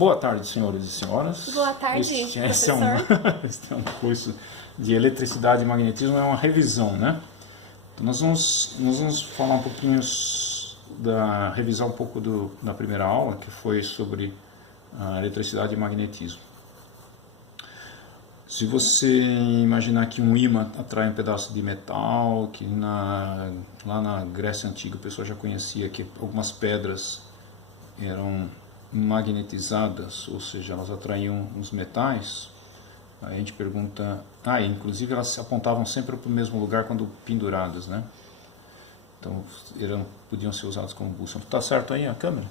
Boa tarde, senhores e senhoras. Boa tarde, Esse é um curso de eletricidade e magnetismo, é uma revisão, né? Então nós vamos falar um pouquinho revisar um pouco da primeira aula, que foi sobre a eletricidade e magnetismo. Se você imaginar que um ímã atrai um pedaço de metal, que lá na Grécia Antiga o pessoal já conhecia que algumas pedras eram magnetizadas, ou seja, elas atraíam os metais, aí a gente pergunta... inclusive elas se apontavam sempre para o mesmo lugar quando penduradas, né? Então podiam ser usadas como bússola. Tá certo aí a câmera?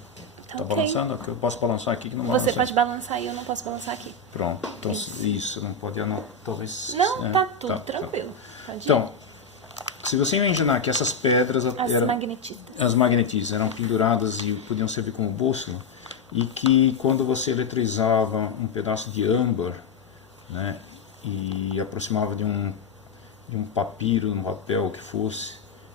Tá ok. Balançando? Eu posso balançar aqui que não Você pode balançar e eu não posso balançar aqui. Pronto, então isso não pode anotar, talvez... Não, tá tudo tranquilo. Pode ir. Então, se você imaginar que essas pedras... As magnetistas eram penduradas e podiam servir como bússola, e que quando você eletrizava um pedaço de âmbar, né, e aproximava de um papiro, um papel que fosse,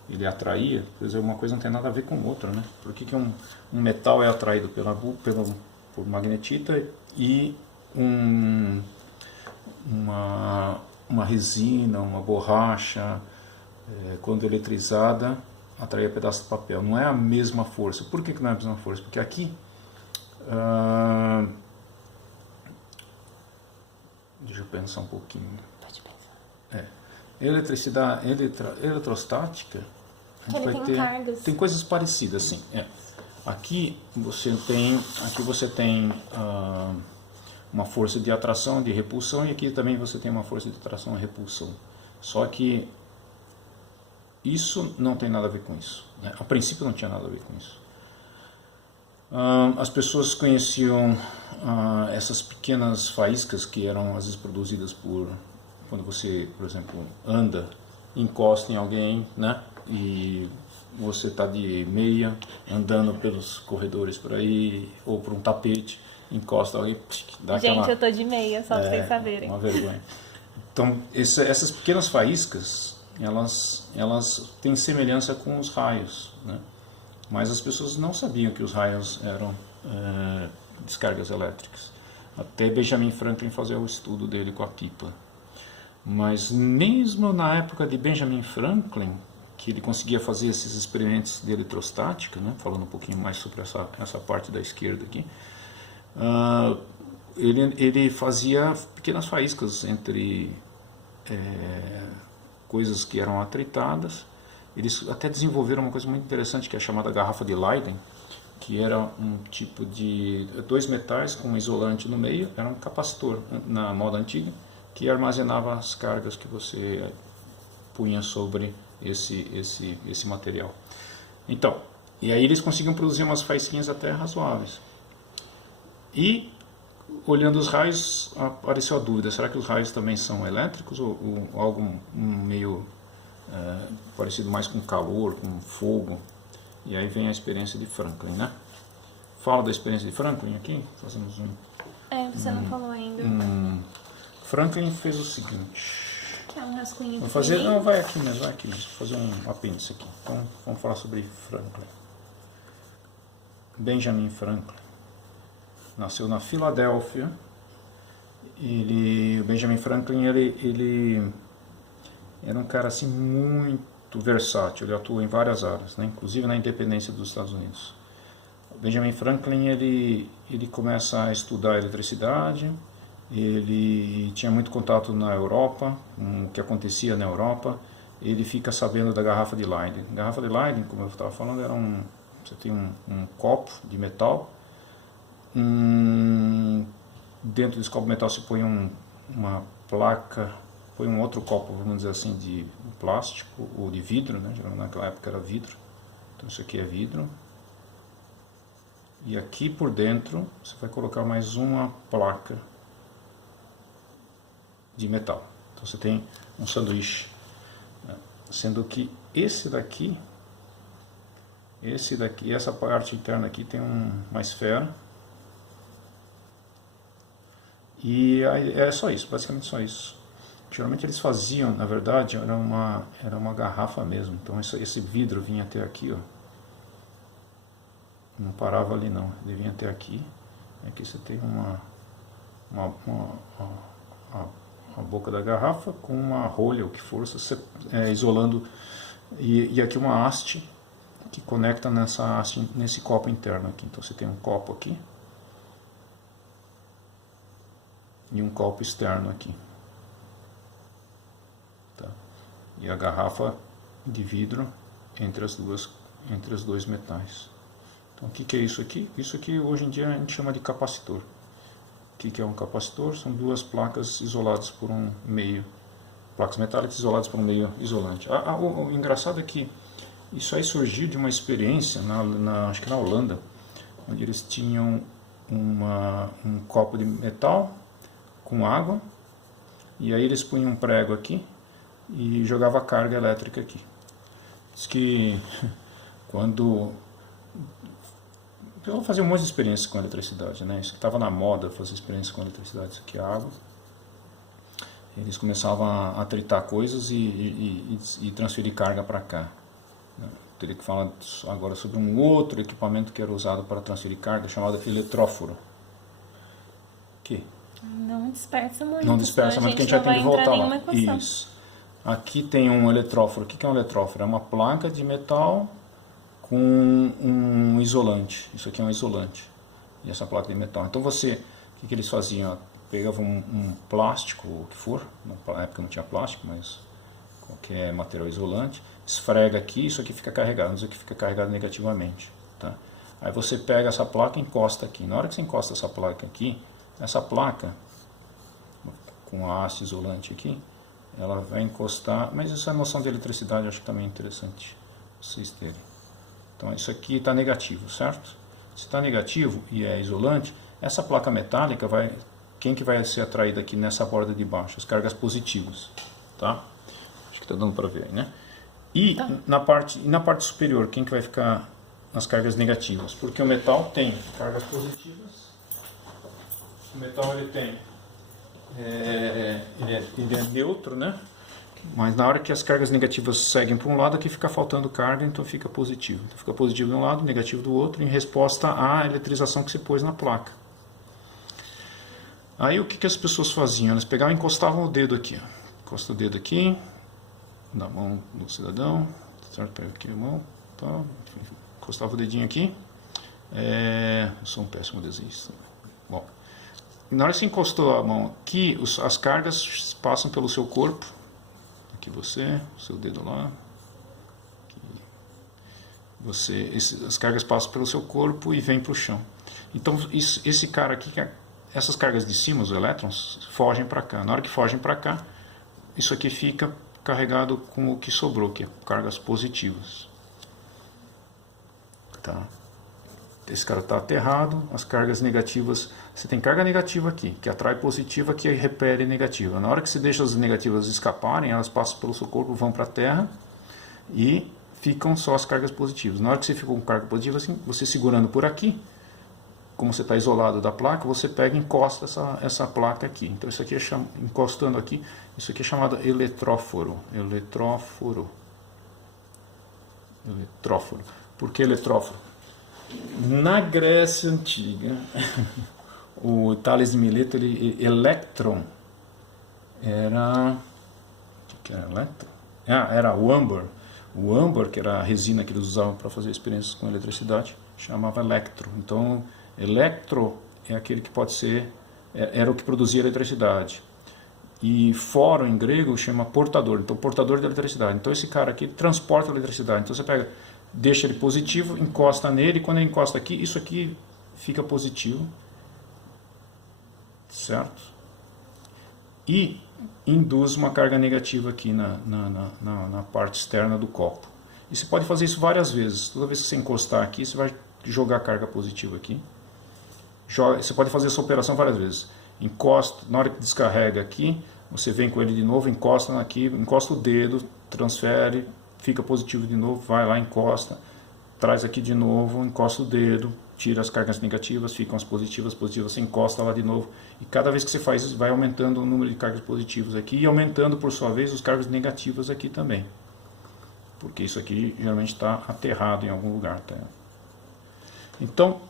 ele atraía, quer dizer, uma coisa não tem nada a ver com outra, né? Por que um metal é atraído por magnetita e uma resina, uma borracha, quando eletrizada, atraía pedaço de papel? Não é a mesma força. Por que não é a mesma força? Porque aqui deixa eu pensar um pouquinho. Pode pensar. Eletricidade, eletrostática, tem coisas parecidas, sim. Aqui você tem uma força de atração, de repulsão, e aqui também você tem uma força de atração e repulsão. Só que isso não tem nada a ver com isso, né? A princípio não tinha nada a ver com isso. As pessoas conheciam essas pequenas faíscas que eram às vezes produzidas quando você, por exemplo, encosta em alguém, né? E você está de meia, andando pelos corredores por aí, ou por um tapete, encosta alguém, dá Gente, aquela... eu tô de meia, só pra vocês saberem. Uma vergonha. Então, essas pequenas faíscas, elas têm semelhança com os raios, né? Mas as pessoas não sabiam que os raios eram descargas elétricas. Até Benjamin Franklin fazia o estudo dele com a pipa. Mas mesmo na época de Benjamin Franklin, que ele conseguia fazer esses experimentos de eletrostática, né, falando um pouquinho mais sobre essa parte da esquerda aqui, ele fazia pequenas faíscas entre coisas que eram atritadas. Eles até desenvolveram uma coisa muito interessante, que é a chamada garrafa de Leyden, que era um tipo de dois metais com um isolante no meio, era um capacitor na moda antiga, que armazenava as cargas que você punha sobre esse material. Então, e aí eles conseguiam produzir umas faísquinhas até razoáveis. E, olhando os raios, apareceu a dúvida, será que os raios também são elétricos ou algo meio parecido mais com calor, com fogo? E aí vem a experiência de Franklin, né? Fala da experiência de Franklin aqui, fazemos você não falou ainda. Franklin fez o seguinte... um rascunho. Vou fazer, não, vai aqui mesmo, vai aqui, vou fazer um apêndice aqui. Então, vamos falar sobre Franklin. Benjamin Franklin nasceu na Filadélfia. O Benjamin Franklin, ele era um cara assim muito versátil, ele atuou em várias áreas, né, inclusive na independência dos Estados Unidos. O Benjamin Franklin, ele começa a estudar eletricidade. Ele tinha muito contato na Europa, com o que acontecia na Europa. Ele fica sabendo da garrafa de Leyden. A garrafa de Leyden, como eu estava falando, você tem um copo de metal. Dentro desse copo de metal se põe uma placa, põe um outro copo, vamos dizer assim, de plástico ou de vidro, né? Geralmente naquela época era vidro. Então isso aqui é vidro. E aqui por dentro você vai colocar mais uma placa de metal. Então você tem um sanduíche, né? Sendo que essa parte interna aqui tem uma esfera, e é só isso, basicamente só isso. Geralmente eles faziam, na verdade, era uma garrafa mesmo. Então esse vidro vinha até aqui, ó. Não parava ali não, ele vinha até aqui. Aqui você tem a boca da garrafa com uma rolha, o que for, isolando, e aqui uma haste que conecta nessa haste, nesse copo interno aqui. Então você tem um copo aqui e um copo externo aqui, tá? E a garrafa de vidro entre os dois metais. Então o que é isso aqui? Isso aqui hoje em dia a gente chama de capacitor. O que é um capacitor? São duas placas isoladas por um meio, placas metálicas isoladas por um meio isolante. O engraçado é que isso aí surgiu de uma experiência, acho que na Holanda, onde eles tinham um copo de metal com água, e aí eles punham um prego aqui e jogavam a carga elétrica aqui. Diz que quando... Eu fazia um monte de experiência com eletricidade, né? Isso que estava na moda, fazer experiência com eletricidade, isso aqui é água. Eles começavam a tritar coisas e transferir carga para cá. Teria que falar agora sobre um outro equipamento que era usado para transferir carga, chamado eletróforo. Que? Não dispersa muito. Não dispersa muito, que a gente já tem que voltar lá. Equação. Isso. Aqui tem um eletróforo. O que é um eletróforo? É uma placa de metal com um isolante. Isso aqui é um isolante. E essa placa de metal. Então você, o que eles faziam? Pegavam um plástico, o que for. Na época não tinha plástico, mas qualquer material isolante. Esfrega aqui, isso aqui fica carregado. Isso aqui fica carregado negativamente. Tá? Aí você pega essa placa e encosta aqui. Na hora que você encosta essa placa aqui, essa placa, com a haste isolante aqui, ela vai encostar. Mas essa noção de eletricidade eu acho que também é interessante vocês terem. Então isso aqui está negativo, certo? Se está negativo e é isolante, essa placa metálica vai... Quem que vai ser atraído aqui nessa borda de baixo? As cargas positivas, tá? Acho que está dando para ver aí, né? E tá. na parte superior, quem que vai ficar nas cargas negativas? Porque o metal tem cargas positivas. O metal ele tem... ele é neutro, né? Mas na hora que as cargas negativas seguem para um lado, aqui fica faltando carga, então fica positivo. Então fica positivo de um lado, negativo do outro, em resposta à eletrização que se pôs na placa. Aí o que as pessoas faziam? Elas pegavam e encostavam o dedo aqui. Ó. Encosta o dedo aqui, na mão do cidadão, certo? Pega aqui a mão, tá? Encostava o dedinho aqui. Eu sou um péssimo desenhista. Bom, na hora que você encostou a mão aqui, as cargas passam pelo seu corpo. Aqui você, o seu dedo lá. As cargas passam pelo seu corpo e vêm para o chão. Então esse cara aqui, essas cargas de cima, os elétrons, fogem para cá. Na hora que fogem para cá, isso aqui fica carregado com o que sobrou, que é cargas positivas. Tá? Esse cara está aterrado, as cargas negativas, você tem carga negativa aqui, que atrai positiva, que repele negativa. Na hora que você deixa as negativas escaparem, elas passam pelo seu corpo, vão para a Terra e ficam só as cargas positivas. Na hora que você fica com carga positiva, assim, você segurando por aqui, como você está isolado da placa, você pega e encosta essa placa aqui. Então isso aqui encostando aqui, isso aqui é chamado eletróforo. Eletróforo. Por que eletróforo? Na Grécia Antiga, o Tales de Mileto, electron era... O que era electron? Era o âmbar. O âmbar, que era a resina que eles usavam para fazer experiências com eletricidade, chamava electro. Então, electro é aquele que pode ser... Era o que produzia eletricidade. E fóron, em grego, chama portador. Então, portador de eletricidade. Então, esse cara aqui transporta a eletricidade. Então, você pega... Deixa ele positivo, encosta nele, e quando ele encosta aqui, isso aqui fica positivo, certo? E induz uma carga negativa aqui na parte externa do copo. E você pode fazer isso várias vezes. Toda vez que você encostar aqui, você vai jogar carga positiva aqui. Você pode fazer essa operação várias vezes. Encosta, na hora que descarrega aqui, você vem com ele de novo, encosta aqui, encosta o dedo, transfere, fica positivo de novo, vai lá, encosta, traz aqui de novo, encosta o dedo, tira as cargas negativas, ficam as positivas, você encosta lá de novo. E cada vez que você faz isso, vai aumentando o número de cargas positivas aqui e aumentando, por sua vez, os cargas negativas aqui também. Porque isso aqui geralmente está aterrado em algum lugar. Tá? Então,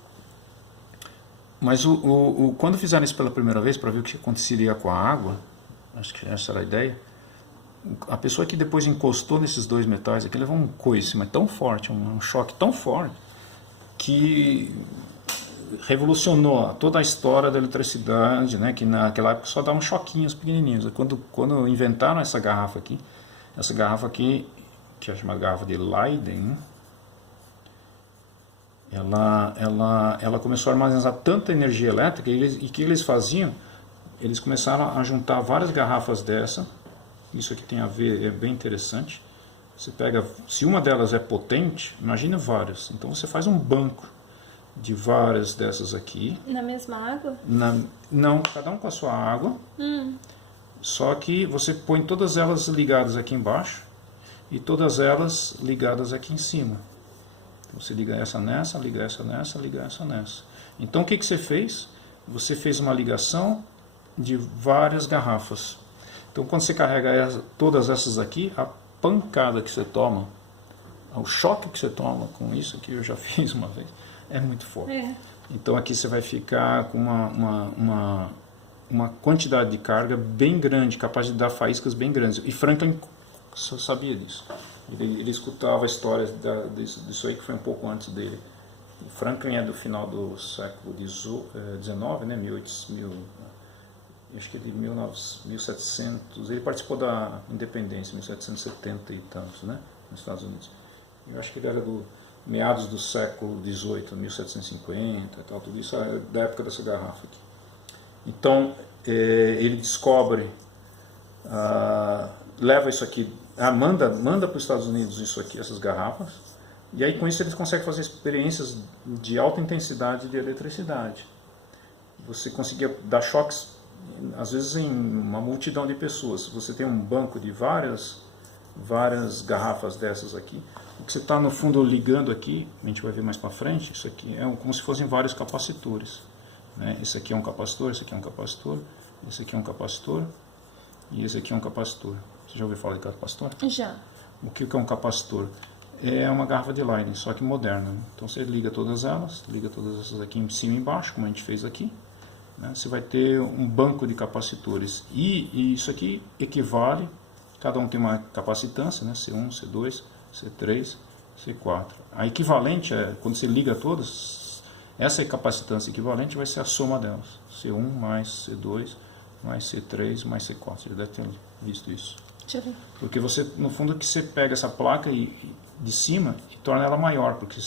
Mas quando fizeram isso pela primeira vez, para ver o que aconteceria com a água, acho que essa era a ideia, a pessoa que depois encostou nesses dois metais aqui levou um coice, mas tão forte, um choque tão forte, que revolucionou toda a história da eletricidade, né, que naquela época só dava uns choquinhos pequenininhos. Quando inventaram essa garrafa aqui, que é chamada garrafa de Leyden, ela começou a armazenar tanta energia elétrica e que eles faziam, eles começaram a juntar várias garrafas dessa. Isso aqui tem a ver, é bem interessante. Você pega, se uma delas é potente, imagina várias. Então você faz um banco de várias dessas aqui. Na mesma água? Não, cada um com a sua água. Só que você põe todas elas ligadas aqui embaixo e todas elas ligadas aqui em cima. Então você liga essa nessa, liga essa nessa, liga essa nessa. Então o que você fez? Você fez uma ligação de várias garrafas. Então quando você carrega todas essas aqui, a pancada que você toma, o choque que você toma com isso aqui, eu já fiz uma vez, é muito forte. Então aqui você vai ficar com uma quantidade de carga bem grande, capaz de dar faíscas bem grandes. E Franklin só sabia disso. Ele escutava a história disso aí, que foi um pouco antes dele. Franklin é do final do século XIX, né, acho que de 1700, ele participou da independência, 1770 e tantos, né, nos Estados Unidos. Eu acho que ele era do meados do século XVIII, 1750 e tal, tudo isso é da época dessa garrafa aqui. Então, ele descobre, leva isso aqui, manda para os Estados Unidos isso aqui, essas garrafas, e aí com isso eles conseguem fazer experiências de alta intensidade de eletricidade. Você conseguia dar choques, às vezes em uma multidão de pessoas. Você tem um banco de várias garrafas dessas aqui. O que você está no fundo ligando aqui, a gente vai ver mais para frente, isso aqui é como se fossem vários capacitores, né? Esse aqui é um capacitor, esse aqui é um capacitor, esse aqui é um capacitor e esse aqui é um capacitor. Você já ouviu falar de capacitor? Já. O que é um capacitor? É uma garrafa de Leyden, só que moderna. Então você liga todas essas aqui em cima e embaixo, como a gente fez aqui, né? Você vai ter um banco de capacitores e isso aqui equivale, cada um tem uma capacitância, né? C1, C2, C3, C4. A equivalente é, quando você liga todas, essa capacitância equivalente vai ser a soma delas. C1 mais C2 mais C3 mais C4. Você já deve ter visto isso. Deixa eu ver. Porque você, no fundo, que você pega essa placa de cima e torna ela maior, porque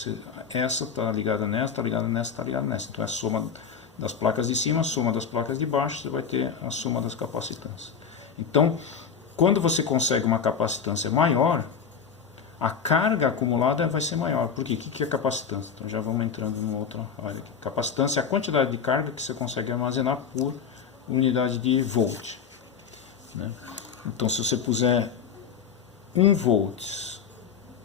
essa está ligada nessa, está ligada nessa, está ligada nessa. Então é a soma das placas de cima, a soma das placas de baixo, você vai ter a soma das capacitâncias. Então, quando você consegue uma capacitância maior, a carga acumulada vai ser maior. Por quê? O que é capacitância? Então já vamos entrando numa outra área aqui. Capacitância é a quantidade de carga que você consegue armazenar por unidade de volt, né? Então se você puser 1 volt,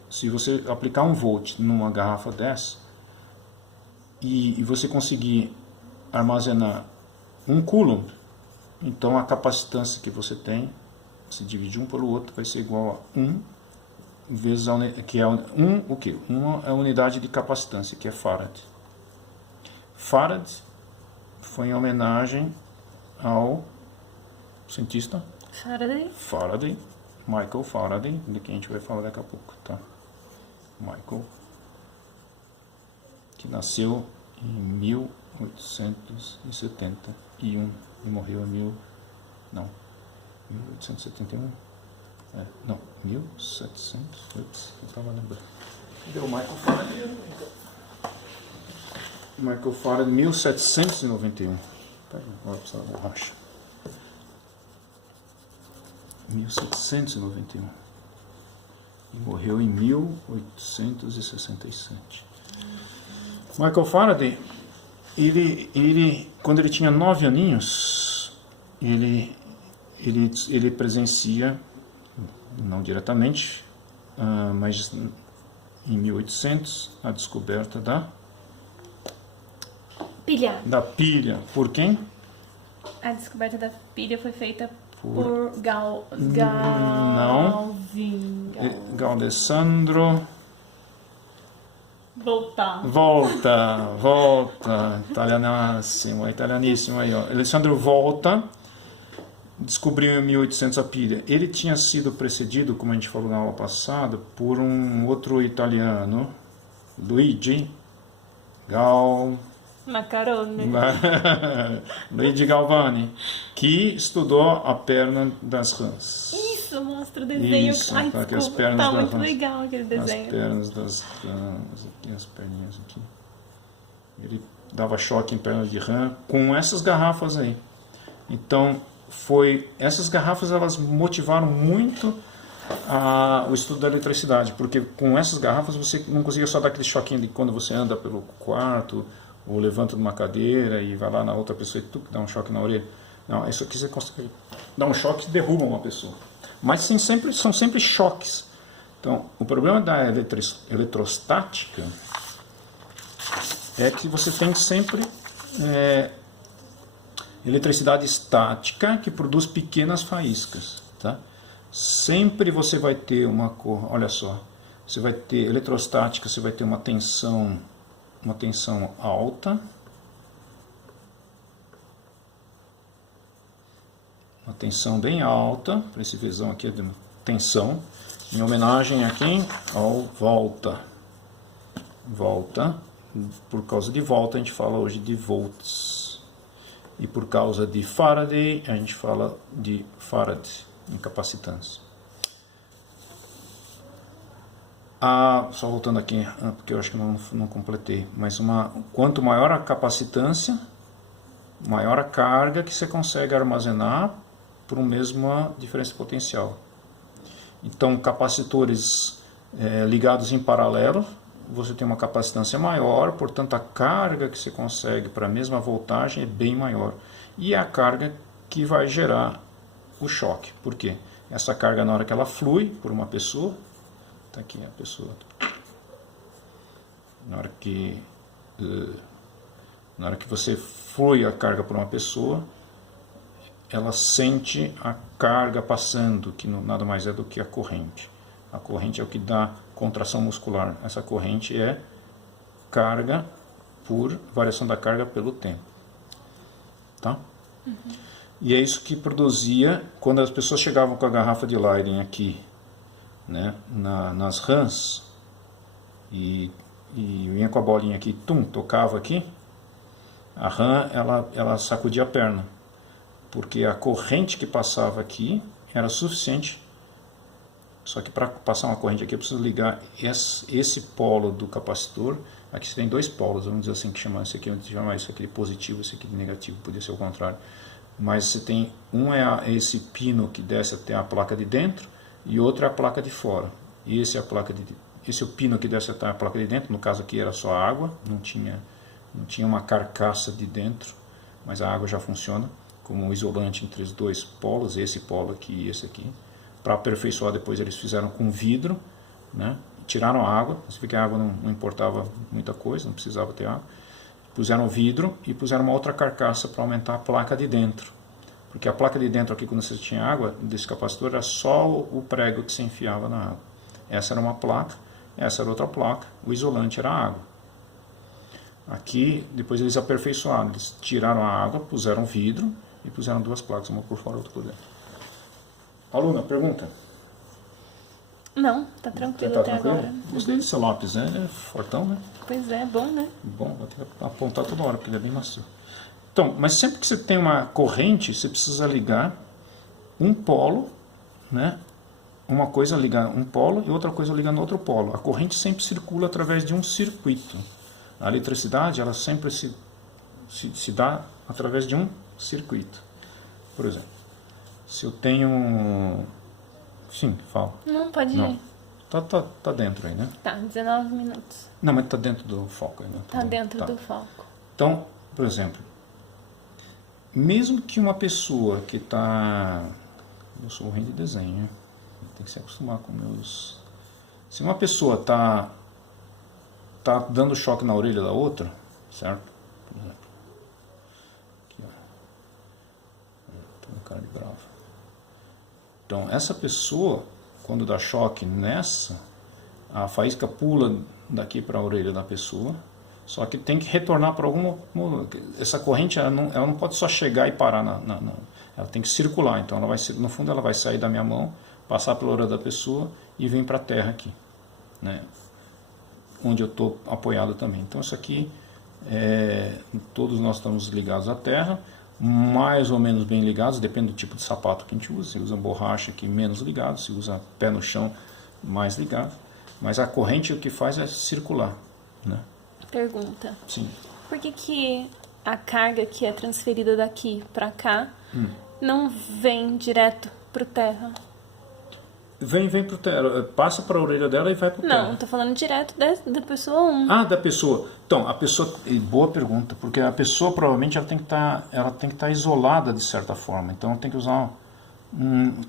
se você aplicar 1 volt numa garrafa dessa e você conseguir armazenar 1 coulomb, então a capacitância que você tem, se dividir um pelo outro, vai ser igual a 1 vezes que é o quê? 1 é a unidade de capacitância, que é Farad. Farad foi em homenagem ao cientista Faraday, Michael Faraday, de quem a gente vai falar daqui a pouco, tá? Michael, que nasceu em 1871 e morreu em 1871. Não, 1700. Ups, eu estava lembrando. Cadê o Michael Faraday? Michael Faraday, 1791. Pega agora para a borracha. 1791. E morreu em 1867. Michael Faraday, quando ele tinha 9 aninhos, ele presencia, não diretamente, mas em 1800, a descoberta da pilha. Por quem? A descoberta da pilha foi feita por Galvin. Galdesandro Voltar. Volta. Italianíssimo aí, ó. Alessandro Volta descobriu em 1800 a pilha. Ele tinha sido precedido, como a gente falou na aula passada, por um outro italiano, Luigi Luigi Galvani, que estudou a perna das rãs. Isso, mostra o desenho. Isso, Ai, aqui desculpa, as pernas tá das muito rãs. legal aquele desenho. As pernas das rãs, aqui as perninhas aqui. Ele dava choque em pernas de rã com essas garrafas aí. Então, essas garrafas elas motivaram muito o estudo da eletricidade, porque com essas garrafas você não conseguia só dar aquele choquinho de quando você anda pelo quarto ou levanta de uma cadeira e vai lá na outra pessoa e dá um choque na orelha. Não, isso aqui você consegue dar um choque e derruba uma pessoa. Mas sim, são sempre choques. Então, o problema da eletrostática é que você tem sempre eletricidade estática que produz pequenas faíscas, tá? Sempre você vai ter olha só, você vai ter eletrostática, você vai ter uma tensão alta, uma tensão bem alta, para esse visão aqui é de tensão, em homenagem aqui ao volta, por causa de volta a gente fala hoje de volts, e por causa de Faraday a gente fala de Farad, em capacitância. Só voltando aqui, porque eu acho que não completei, mas quanto maior a capacitância, maior a carga que você consegue armazenar por uma mesma diferença potencial. Então, capacitores ligados em paralelo, você tem uma capacitância maior, portanto a carga que você consegue para a mesma voltagem é bem maior. E é a carga que vai gerar o choque. Por quê? Essa carga, na hora que ela flui por uma pessoa, tá aqui a pessoa, na hora que você flui a carga por uma pessoa, ela sente a carga passando, que nada mais é do que a corrente. A corrente é o que dá contração muscular. Essa corrente é carga por variação da carga pelo tempo. Tá? Uhum. E é isso que produzia, quando as pessoas chegavam com a garrafa de Leyden aqui, né, nas rãs, e vinha com a bolinha aqui, tocava aqui, a rã ela sacudia a perna, porque a corrente que passava aqui era suficiente. Só que para passar uma corrente aqui eu preciso ligar esse polo do capacitor. Aqui você tem dois polos, vamos dizer assim, que chama esse aqui, vamos chamar isso aqui de positivo, esse aqui de negativo, podia ser o contrário. Mas você tem esse pino que desce até a placa de dentro e outro é a placa de fora. E esse é o pino que desce até a placa de dentro, no caso aqui era só água, não tinha uma carcaça de dentro, mas a água já funciona como um isolante entre os dois polos, esse polo aqui e esse aqui. Para aperfeiçoar, depois eles fizeram com vidro, né? Tiraram a água, você vê que a água não importava muita coisa, não precisava ter água. Puseram vidro e puseram uma outra carcaça para aumentar a placa de dentro. Porque a placa de dentro aqui, quando você tinha água desse capacitor, era só o prego que se enfiava na água. Essa era uma placa, essa era outra placa, o isolante era a água. Aqui, depois eles aperfeiçoaram, eles tiraram a água, puseram vidro e puseram duas placas, uma por fora e outra por dentro. Aluna, pergunta? Não, tá tranquilo até tranquilo? agora. Gostei desse lápis, né? É fortão, né? Pois é, bom, né? Bom, vou ter que apontar toda hora, porque ele é bem macio. Então, mas sempre que você tem uma corrente, você precisa ligar um polo, né? Uma coisa liga um polo e outra coisa liga no outro polo. A corrente sempre circula através de um circuito. A eletricidade, ela sempre se dá através de um circuito. Por exemplo, se eu tenho... Sim, fala. Não, pode Não. ir. Tá dentro aí, né? Tá, 19 minutos. Não, mas tá dentro do foco aí, né? Tá dentro do foco. Então, por exemplo, mesmo que uma pessoa que está... Eu sou ruim de desenho, né? Tem que se acostumar com meus... Se uma pessoa tá dando choque na orelha da outra, certo? Por exemplo. Aqui, ó. Tô com cara de bravo. Então, essa pessoa, quando dá choque nessa, a faísca pula daqui para a orelha da pessoa, só que tem que retornar para alguma... Essa corrente ela não pode só chegar e parar ela tem que circular, então ela vai, no fundo ela vai sair da minha mão, passar pela orelha da pessoa e vir para a terra aqui, né? Onde eu estou apoiado também. Então isso aqui, todos nós estamos ligados à terra, mais ou menos bem ligados, depende do tipo de sapato que a gente usa. Se usa borracha aqui, menos ligado, se usa pé no chão, mais ligado. Mas a corrente o que faz é circular, né? Pergunta. Sim. Por que a carga que é transferida daqui para cá não vem direto pro terra? Vem pro terra, passa para a orelha dela e vai pro terra. Não, tô falando direto da pessoa 1. Ah, da pessoa. Então, a pessoa, boa pergunta, porque a pessoa provavelmente ela tem que estar isolada de certa forma. Então tem que usar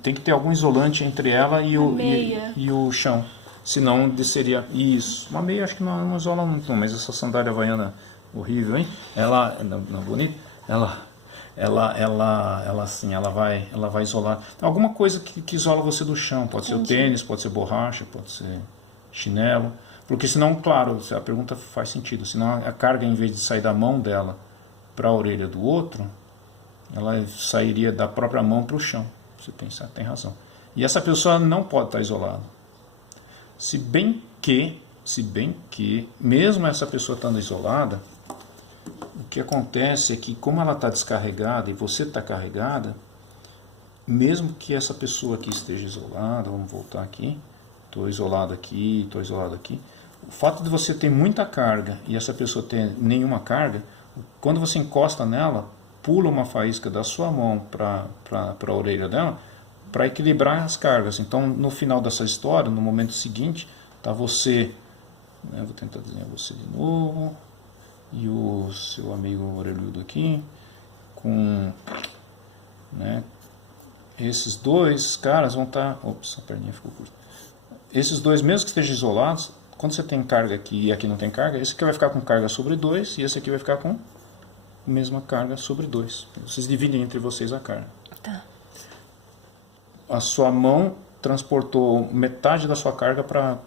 tem que ter algum isolante entre ela e o chão. Senão desceria isso. Uma meia acho que não isola muito, não, mas essa sandália havaiana horrível, hein? Ela não bonita, ela vai isolar alguma coisa que isola você do chão. Pode ser o tênis, pode ser borracha, pode ser chinelo, porque senão, claro, a pergunta faz sentido, senão a carga, em vez de sair da mão dela para a orelha do outro, ela sairia da própria mão para o chão. Você tem razão. E essa pessoa não pode estar isolada, se bem que mesmo essa pessoa estando isolada, o que acontece é que, como ela está descarregada e você está carregada, mesmo que essa pessoa aqui esteja isolada, vamos voltar aqui, estou isolado aqui, o fato de você ter muita carga e essa pessoa ter nenhuma carga, quando você encosta nela, pula uma faísca da sua mão para a orelha dela, para equilibrar as cargas. Então, no final dessa história, no momento seguinte, está você, vou tentar desenhar você de novo, e o seu amigo orelhudo aqui, com, esses dois caras vão estar... Ops, a perninha ficou curta. Esses dois, mesmo que estejam isolados, quando você tem carga aqui e aqui não tem carga, esse aqui vai ficar com carga sobre 2 e esse aqui vai ficar com a mesma carga sobre 2. Vocês dividem entre vocês a carga. Tá. A sua mão transportou metade da sua carga para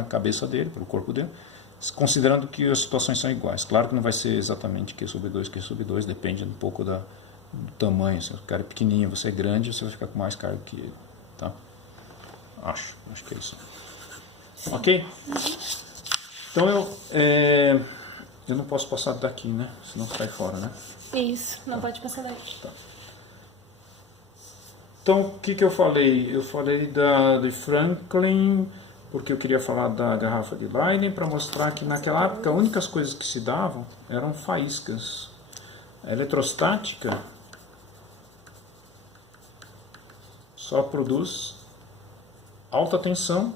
a cabeça dele, para o corpo dele, considerando que as situações são iguais. Claro que não vai ser exatamente Q sobre 2, depende um pouco do tamanho. Se o cara é pequenininho, você é grande, você vai ficar com mais carga que ele. Tá? Acho que é isso. Sim. Ok? Então eu não posso passar daqui, né? Senão sai fora, né? Isso, não pode passar daqui. Tá. Então, o que eu falei? Eu falei de Franklin, porque eu queria falar da garrafa de Leiden, para mostrar que naquela época, as únicas coisas que se davam eram faíscas. A eletrostática só produz alta tensão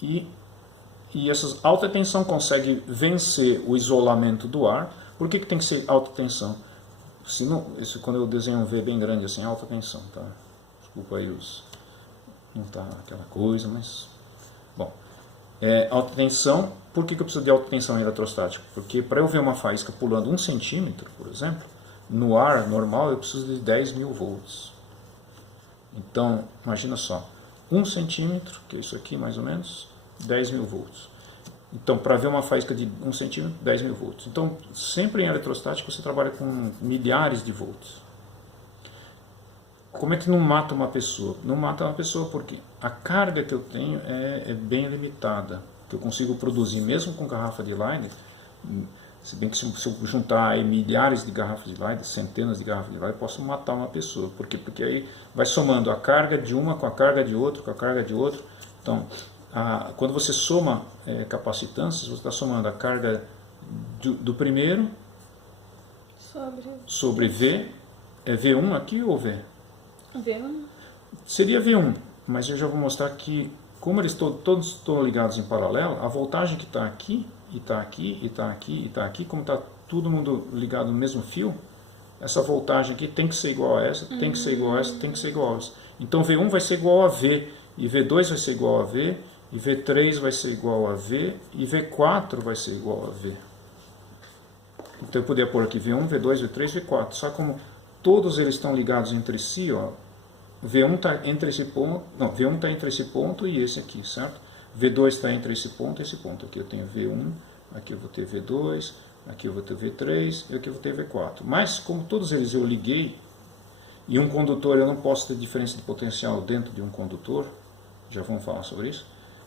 e essa alta tensão consegue vencer o isolamento do ar. Por que tem que ser alta tensão? Se não, isso, quando eu desenho um V bem grande assim, alta tensão, tá? Desculpa aí não tá aquela coisa, mas bom, alta tensão. Por que eu preciso de alta tensão eletrostática? Porque para eu ver uma faísca pulando 1 centímetro, por exemplo, no ar normal eu preciso de 10.000 volts. Então, imagina só, 1 centímetro, que é isso aqui mais ou menos, 10.000 volts. Então, para ver uma faísca de 1 centímetro, 10.000 volts. Então, sempre em eletrostática você trabalha com milhares de volts. Como é que não mata uma pessoa? Não mata uma pessoa porque a carga que eu tenho é bem limitada. Que eu consigo produzir mesmo com garrafa de Leiden, se bem que se eu juntar aí milhares de garrafas de Leiden, centenas de garrafas de Leiden, eu posso matar uma pessoa. Por quê? Porque aí vai somando a carga de uma com a carga de outra, com a carga de outra. Então, quando você soma capacitâncias, você está somando a carga do primeiro sobre V. É V1 aqui ou V? V1. Seria V1, mas eu já vou mostrar que, como eles todos estão ligados em paralelo, a voltagem que está aqui, e está aqui, e está aqui, e está aqui, como está todo mundo ligado no mesmo fio, essa voltagem aqui tem que ser igual a essa, tem que ser igual a essa, tem que ser igual a essa. Então V1 vai ser igual a V, e V2 vai ser igual a V, e V3 vai ser igual a V, e V4 vai ser igual a V. Então eu poderia pôr aqui V1, V2, V3, V4. Só como todos eles estão ligados entre si, ó, V1 está entre esse ponto, não, V1 está entre esse ponto e esse aqui, certo? V2 está entre esse ponto e esse ponto. Aqui eu tenho V1, aqui eu vou ter V2, aqui eu vou ter V3 e aqui eu vou ter V4. Mas, como todos eles eu liguei, e um condutor eu não posso ter diferença de potencial dentro de um condutor, já vamos falar sobre isso.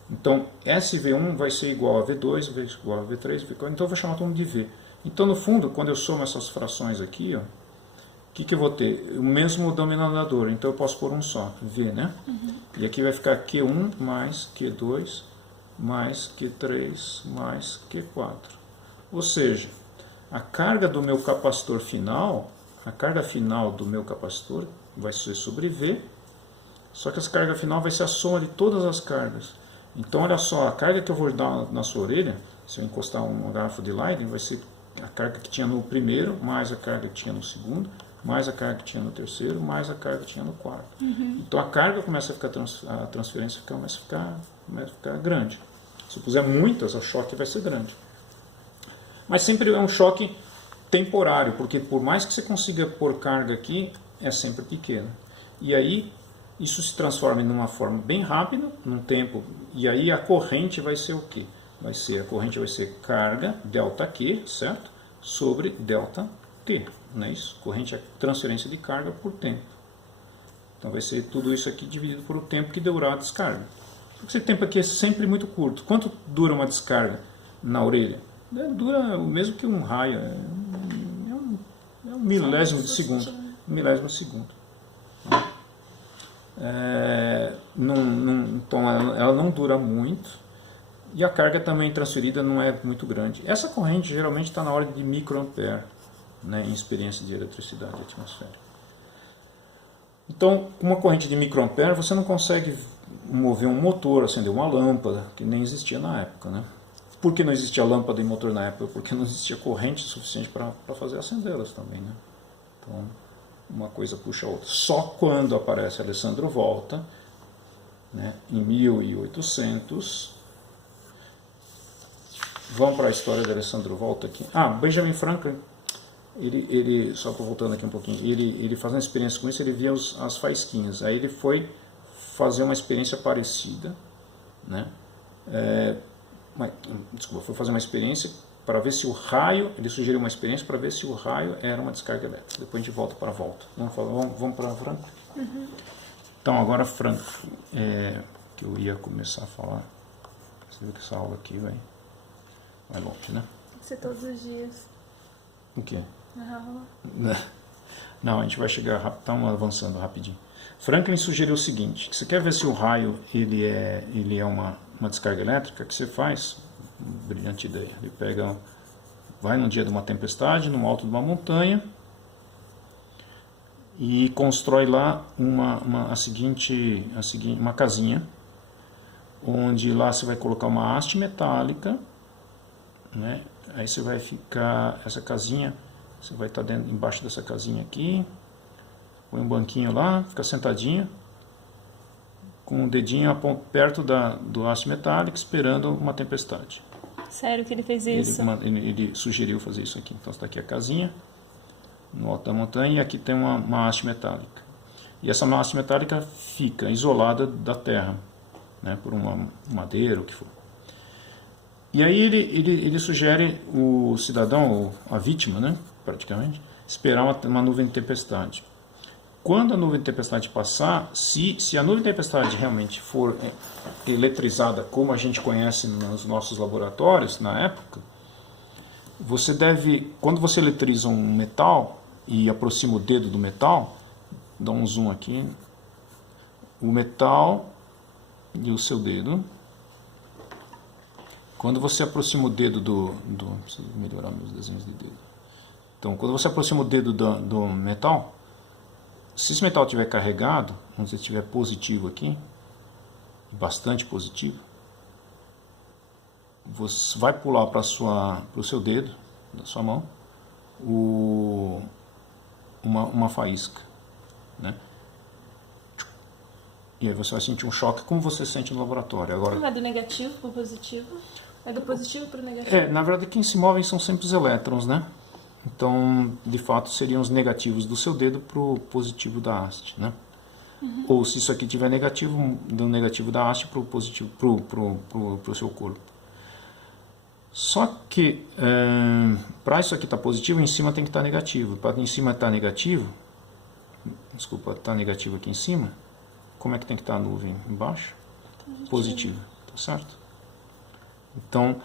Então, SV1 vai ser igual a V2, vai ser igual a V3, V4, então eu vou chamar todo mundo de V. Então, no fundo, quando eu somo essas frações aqui, ó, o que eu vou ter? O mesmo denominador, então eu posso pôr um só, V, né? E aqui vai ficar Q1 mais Q2 mais Q3 mais Q4. Ou seja, a carga do meu capacitor final, a carga final do meu capacitor vai ser sobre V, só que essa carga final vai ser a soma de todas as cargas. Então, olha só, a carga que eu vou dar na sua orelha, se eu encostar um garfo de Leyden, vai ser a carga que tinha no primeiro, mais a carga que tinha no segundo, mais a carga que tinha no terceiro, mais a carga que tinha no quarto. Então a carga começa a ficar, a transferência começa a ficar grande. Se eu puser muitas, o choque vai ser grande. Mas sempre é um choque temporário, porque por mais que você consiga pôr carga aqui, é sempre pequeno. E aí isso se transforma em uma forma bem rápida, num tempo, e aí a corrente vai ser o quê? A corrente vai ser carga, delta Q, certo? Sobre delta T, não é isso? Corrente é transferência de carga por tempo. Então vai ser tudo isso aqui dividido por o tempo que durar a descarga. Esse tempo aqui é sempre muito curto. Quanto dura uma descarga na orelha? Dura o mesmo que um raio, é um milésimo de segundo. Um milésimo de segundo. Então ela não dura muito. E a carga também transferida não é muito grande. Essa corrente geralmente está na ordem de microampere, né, em experiência de eletricidade atmosférica. Então, com uma corrente de microampere, você não consegue mover um motor, acender uma lâmpada, que nem existia na época. Né? Por que não existia lâmpada e motor na época? Porque não existia corrente suficiente para fazer acendê-las também. Né? Então, uma coisa puxa a outra. Só quando aparece Alessandro Volta, né, em 1800... Vamos para a história de Alessandro Volta aqui. Benjamin Franklin, ele só voltando aqui um pouquinho, ele fazendo experiência com isso, ele via as faísquinhas. Aí ele foi fazer uma experiência parecida, né? Foi fazer uma experiência para ver se o raio, ele sugeriu uma experiência para ver se o raio era uma descarga elétrica. Depois a gente volta para a volta. Vamos para Franklin? Então agora Franklin, que eu ia começar a falar. Você viu que essa aula aqui vai longe, né? Vai ser todos os dias. O quê? Na aula. Não, a gente vai chegar rápido, estamos avançando rapidinho. Franklin sugeriu o seguinte, que você quer ver se o raio ele é uma descarga elétrica, que você faz, brilhante ideia, ele vai num dia de uma tempestade, no alto de uma montanha, e constrói lá uma casinha, onde lá você vai colocar uma haste metálica, né? Aí você vai ficar, essa casinha, você vai estar embaixo dessa casinha aqui, põe um banquinho lá, fica sentadinho, com o dedinho perto do haste metálico, esperando uma tempestade. Sério que ele fez isso? Ele sugeriu fazer isso aqui. Então está aqui a casinha, no alto da montanha, e aqui tem uma haste metálica. E essa haste metálica fica isolada da terra, né, por uma madeira, o que for. E aí ele sugere o cidadão, ou a vítima, né, praticamente, esperar uma nuvem de tempestade. Quando a nuvem de tempestade passar, se a nuvem de tempestade realmente for eletrizada como a gente conhece nos nossos laboratórios na época, você deve, quando você eletriza um metal e aproxima o dedo do metal, dá um zoom aqui, o metal e o seu dedo. Quando você aproxima o dedo preciso melhorar meus desenhos de dedo. Então, quando você aproxima o dedo do metal, se esse metal estiver carregado, vamos dizer, estiver positivo aqui, bastante positivo, você vai pular para o seu dedo, da sua mão, uma faísca, né? E aí você vai sentir um choque, como você sente no laboratório. Agora, não é do negativo para o positivo? É do positivo para o negativo? Na verdade, quem se movem são sempre os elétrons, né? Então, de fato, seriam os negativos do seu dedo para o positivo da haste, né? ou se isso aqui tiver negativo, do negativo da haste para o positivo, para o seu corpo. Só que para isso aqui estar positivo, em cima tem que estar negativo. Para em cima estar negativo, desculpa, está negativo aqui em cima, como é que tem que estar a nuvem embaixo? Positivo, tá certo? Então,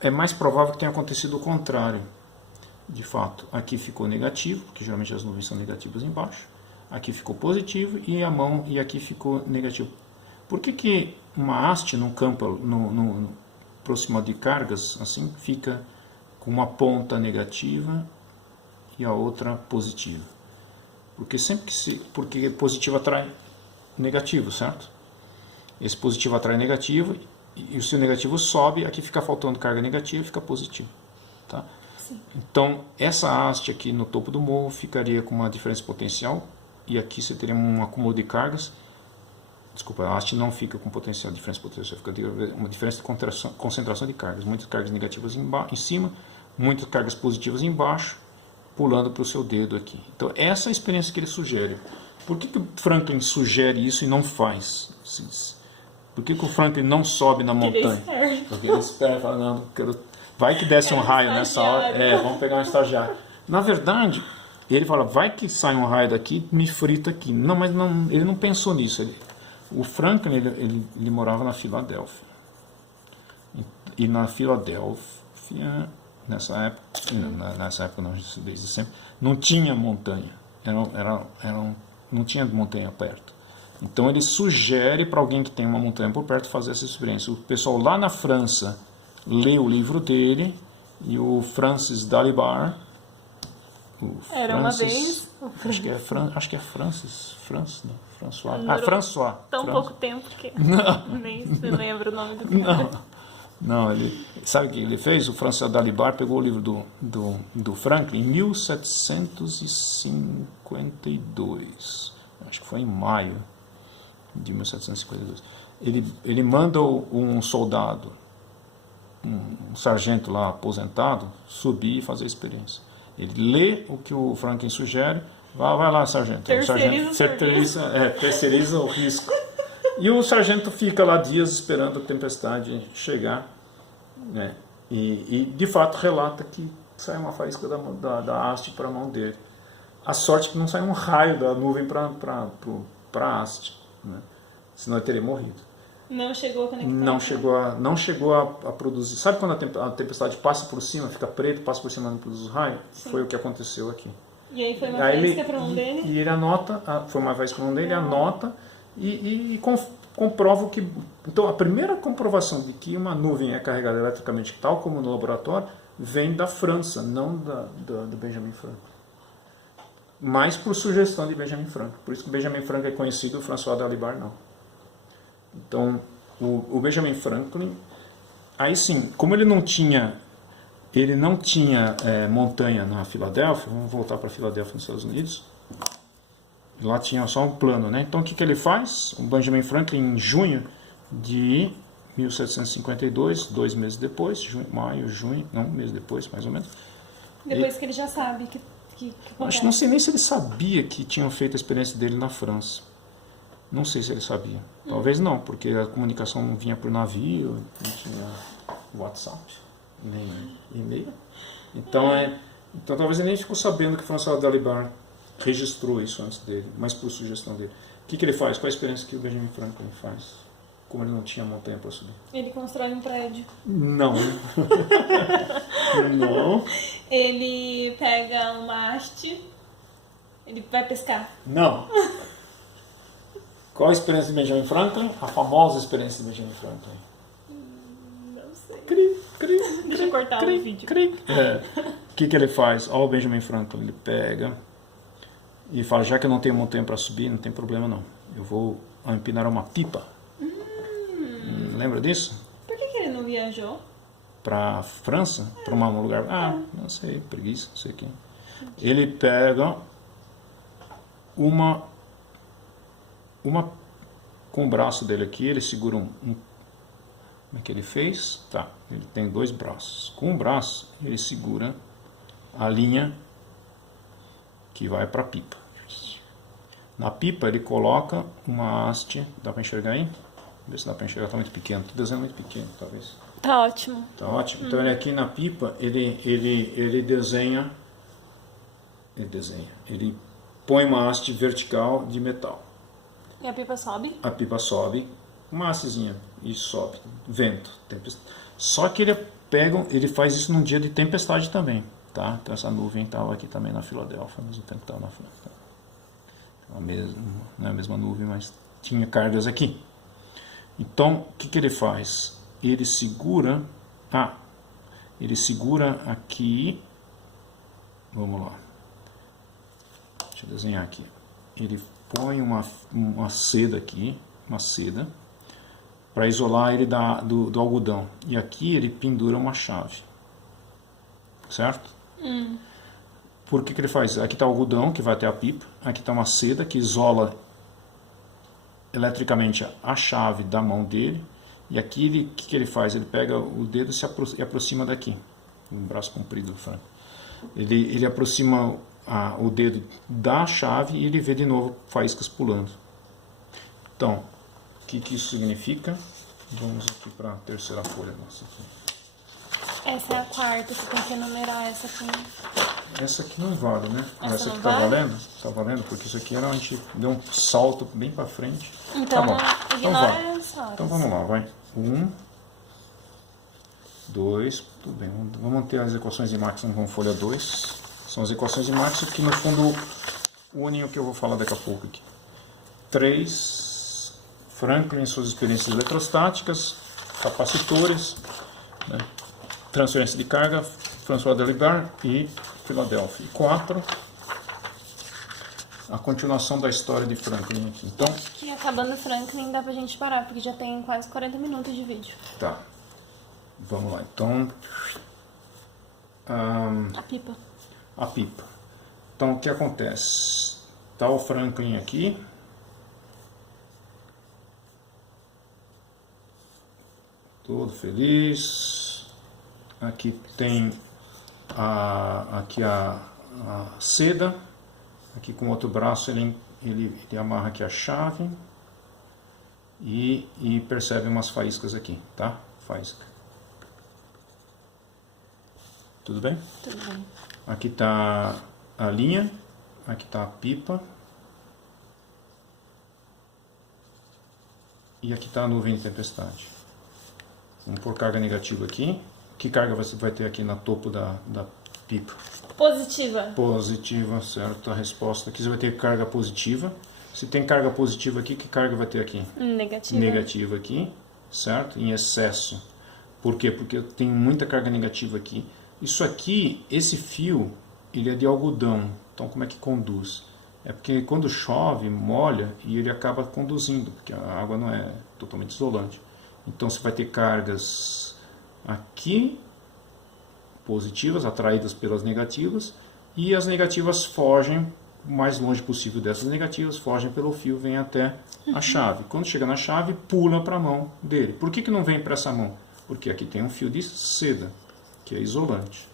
é mais provável que tenha acontecido o contrário. De fato, aqui ficou negativo, porque geralmente as nuvens são negativas embaixo. Aqui ficou positivo e aqui ficou negativo. Por que uma haste num campo próximo de cargas assim fica com uma ponta negativa e a outra positiva? Porque porque positivo atrai negativo, certo? Esse positivo atrai negativo e se o negativo sobe, aqui fica faltando carga negativa e fica positivo, tá? Sim. Então, essa haste aqui no topo do morro ficaria com uma diferença potencial e aqui você teria um acúmulo de cargas. Desculpa, a haste não fica com potencial, diferença potencial, fica uma diferença de concentração de cargas. Muitas cargas negativas em cima, muitas cargas positivas embaixo, pulando para o seu dedo aqui. Então, essa é a experiência que ele sugere. Por que o Franklin sugere isso e não faz? Por que o Franklin não sobe na montanha? Porque ele espera, fala, não, vai que desce um raio nessa hora, vamos pegar um estagiário. Na verdade, ele fala, vai que sai um raio daqui, me frita aqui. Não, mas não, ele não pensou nisso. O Franklin, ele morava na Filadélfia. E na Filadélfia, nessa época não, desde sempre, não tinha montanha. Não tinha montanha perto. Então ele sugere para alguém que tem uma montanha por perto fazer essa experiência. O pessoal lá na França lê o livro dele e o Francis Dalibard, acho que é François. Tão pouco tempo que nem se lembra o nome do cara. Não, sabe o que ele fez? O François Dalibard pegou o livro do Franklin em 1752. Acho que foi em maio de 1752. Ele manda um soldado, um sargento lá aposentado, subir e fazer a experiência. Ele lê o que o Franklin sugere, vai lá, sargento. Terceiriza o risco. E o sargento fica lá dias esperando a tempestade chegar, né? E de fato relata que sai uma faísca da haste para a mão dele. A sorte é que não sai um raio da nuvem para a haste, né? Senão ele teria morrido. Não chegou a conectar. Não chegou a produzir. Sabe quando a tempestade passa por cima, fica preto, passa por cima e não produz raio? Sim. Foi o que aconteceu aqui. E aí foi uma faísca para a mão dele? E ele anota, foi uma faísca para a mão dele, anota e comprova que... Então, a primeira comprovação de que uma nuvem é carregada eletricamente, tal como no laboratório, vem da França, não do Benjamin Franklin. Mas por sugestão de Benjamin Franklin. Por isso que Benjamin Franklin é conhecido e o François Dalibard não. Então, o Benjamin Franklin, aí sim, como ele não tinha montanha na Filadélfia, vamos voltar para Filadélfia nos Estados Unidos, lá tinha só um plano, né? Então o que ele faz? O Benjamin Franklin, em junho de 1752, 2 meses depois, um mês depois, mais ou menos. Depois que ele já sabe que acho, não sei nem se ele sabia que tinham feito a experiência dele na França. Não sei se ele sabia. Talvez não, porque a comunicação não vinha por navio, não tinha WhatsApp, nem e-mail. Então talvez ele nem ficou sabendo que François Dalibard registrou isso antes dele, mas por sugestão dele. O que ele faz? Qual a experiência que o Benjamin Franklin faz? Como ele não tinha montanha para subir? Ele constrói um prédio. Não. Não. Ele pega uma haste, ele vai pescar. Não. Qual a experiência de Benjamin Franklin? A famosa experiência de Benjamin Franklin. Não sei. Deixa eu cortar o vídeo. O que ele faz? Olha o Benjamin Franklin, ele pega e fala, já que eu não tenho montanha para subir, não tem problema não. Eu vou empinar uma pipa. Lembra disso? Por que ele não viajou? Para a França? Para um lugar... não sei, preguiça, não sei o que. Ele pega uma com o braço dele aqui, ele segura como é que ele fez? Tá, ele tem 2 braços. Com um braço, ele segura a linha que vai para a pipa. Na pipa ele coloca uma haste, dá para enxergar aí? Vê se dá para enxergar, está muito pequeno, estou desenhando muito pequeno, talvez. Tá ótimo. Tá ótimo. Então ele aqui na pipa, ele desenha, ele põe uma haste vertical de metal. E a pipa sobe? A pipa sobe, uma hastezinha, e sobe, vento, tempestade. Só que ele faz isso num dia de tempestade também, tá? Então essa nuvem estava aqui também na Filadélfia, ao mesmo tempo que estava na Filadélfia. Não é a mesma nuvem, mas tinha cargas aqui. Então, o que ele faz? Ele segura aqui, vamos lá, deixa eu desenhar aqui, ele põe uma seda aqui, uma seda, para isolar ele do algodão, e aqui ele pendura uma chave, certo? Por que ele faz? Aqui está o algodão que vai até a pipa, aqui está uma seda que isola eletricamente a chave da mão dele. E aqui o que ele faz? Ele pega o dedo e aproxima daqui. O braço comprido do Frank. Ele aproxima o dedo da chave e ele vê de novo faíscas pulando. Então, o que isso significa? Vamos aqui para a terceira folha nossa aqui. Essa é a quarta, você tem que enumerar essa aqui. Essa aqui não vale, né? Essa aqui não tá vale? valendo? Tá valendo, porque isso aqui a gente deu um salto bem para frente. Então, tá bom. ignora Então, as horas. então vamos lá, vai. 1, 2, tudo bem. Vamos manter as equações de Maxwell com folha 2. São as equações de Maxwell que no fundo unem o que eu vou falar daqui a pouco aqui. 3, Franklin, suas experiências eletrostáticas, capacitores, né? Transferência de carga, François Dalibard e Filadélfia. E 4, a continuação da história de Franklin aqui. Então, Acho que acabando o Franklin dá pra gente parar, porque já tem quase 40 minutos de vídeo. tá. Vamos lá. Então, A pipa. a pipa. Então, o que acontece? Está o Franklin aqui. Todo feliz. Aqui tem a seda. Aqui com o outro braço ele amarra aqui a chave. E percebe umas faíscas aqui, tá? Faísca. Tudo bem? Tudo bem. Aqui está a linha, aqui está a pipa. E aqui está a nuvem de tempestade. Vamos pôr carga negativa aqui. Que carga você vai ter aqui no topo da pipa? Positiva. Positiva, certo. A resposta aqui você vai ter carga positiva. Se tem carga positiva aqui, que carga vai ter aqui? Negativa. Negativa aqui, certo? Em excesso. Por quê? Porque eu tenho muita carga negativa aqui. Isso aqui, esse fio, ele é de algodão. Então, como é que conduz? É porque quando chove, molha e ele acaba conduzindo, porque a água não é totalmente isolante. Então, você vai ter cargas aqui, positivas, atraídas pelas negativas, e as negativas fogem o mais longe possível dessas negativas, fogem pelo fio, vem até a chave. Quando chega na chave, pula para a mão dele. Por que não vem para essa mão? Porque aqui tem um fio de seda, que é isolante.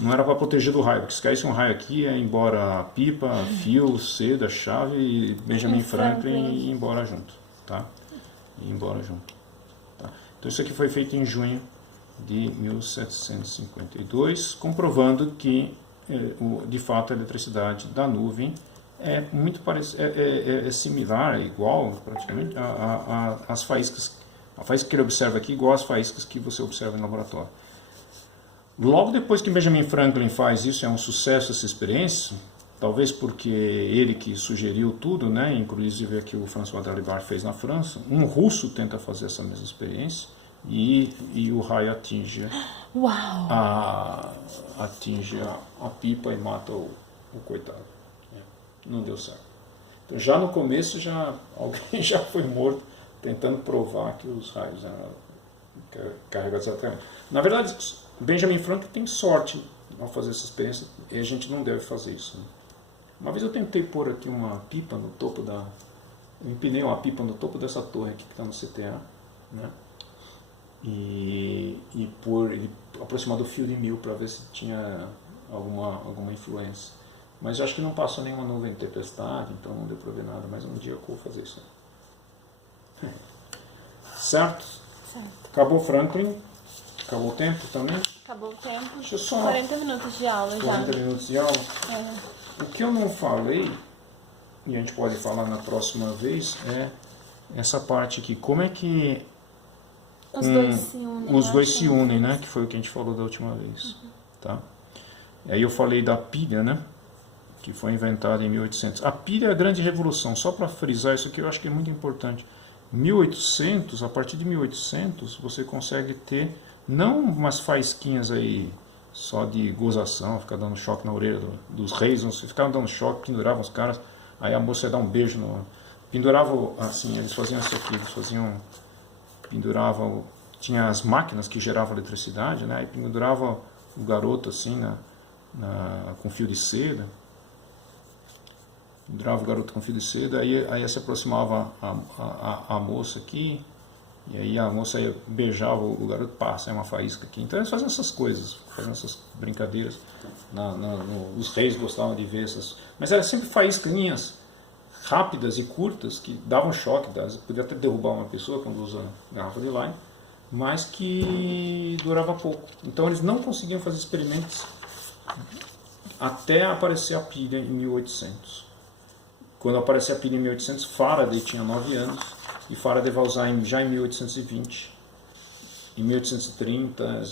Não era para proteger do raio, porque se caísse um raio aqui, ia embora pipa, fio, seda, chave, e Benjamin Franklin ia embora junto. Tá? Ia embora junto. Tá? Então isso aqui foi feito em junho de 1752, comprovando que de fato a eletricidade da nuvem é muito é similar, é igual praticamente às faíscas. A faísca que ele observa aqui é igual às faíscas que você observa no laboratório. Logo depois que Benjamin Franklin faz isso, é um sucesso essa experiência, talvez porque ele que sugeriu tudo, né, inclusive aqui o François Dalibard fez na França, um russo tenta fazer essa mesma experiência e o raio atinge a pipa e mata o coitado. Não deu certo. Então já no começo alguém já foi morto tentando provar que os raios eram carregados eletricamente. Na verdade, Benjamin Franklin tem sorte ao fazer essa experiência e a gente não deve fazer isso. Né? Uma vez eu tentei pôr aqui uma pipa no topo eu empinei uma pipa no topo dessa torre aqui que está no CTA, né? E aproximar do fio de 1000 para ver se tinha alguma influência. Mas eu acho que não passou nenhuma nuvem de tempestade, então não deu para ver nada. Mas um dia eu vou fazer isso. Certo? Certo. Acabou Franklin. Acabou o tempo também. Acabou o tempo. Deixa eu só... 40 minutos de aula 40 já. minutos de aula. É. O que eu não falei, e a gente pode falar na próxima vez, é essa parte aqui. Como é que Os dois se unem. os dois se unem, né? Que foi o que a gente falou da última vez. Tá? E aí eu falei da pilha, né? Que foi inventada em 1800. A pilha é a grande revolução. Só para frisar isso aqui, eu acho que é muito importante. 1800, a partir de 1800, você consegue ter, não umas faísquinhas aí só de gozação, ficar dando choque na orelha dos reis, você ficava dando choque, penduravam os caras, aí a moça ia dar um beijo no... Penduravam, assim, eles faziam isso aqui, eles faziam... Penduravam... Tinha as máquinas que geravam eletricidade, né? Aí penduravam o garoto, assim, com fio de seda. Pendurava o garoto com fio de seda, aí se aproximava a moça aqui, e aí a moça ia, beijava o garoto, passa, é uma faísca aqui. Então eles faziam essas coisas, faziam essas brincadeiras. Os reis gostavam de ver essas. Mas eram sempre faíscaninhas rápidas e curtas, que davam choque, podia até derrubar uma pessoa quando usa garrafa de lime, mas que durava pouco. Então eles não conseguiam fazer experimentos até aparecer a pilha em 1800. Quando apareceu a pilha em 1800, Faraday tinha 9 anos, e Faraday vai usar já em 1820, em 1830,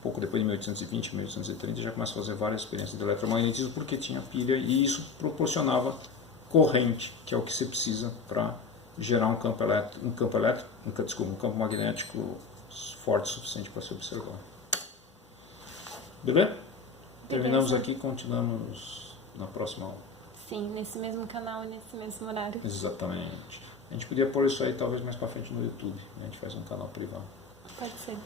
pouco depois de 1820, 1830, já começa a fazer várias experiências de eletromagnetismo, porque tinha pilha, e isso proporcionava corrente, que é o que você precisa para gerar um campo magnético forte o suficiente para se observar. Beleza? Terminamos aqui, continuamos na próxima aula. Sim, nesse mesmo canal e nesse mesmo horário. Exatamente. A gente podia pôr isso aí talvez mais pra frente no YouTube. A gente faz um canal privado. Pode ser.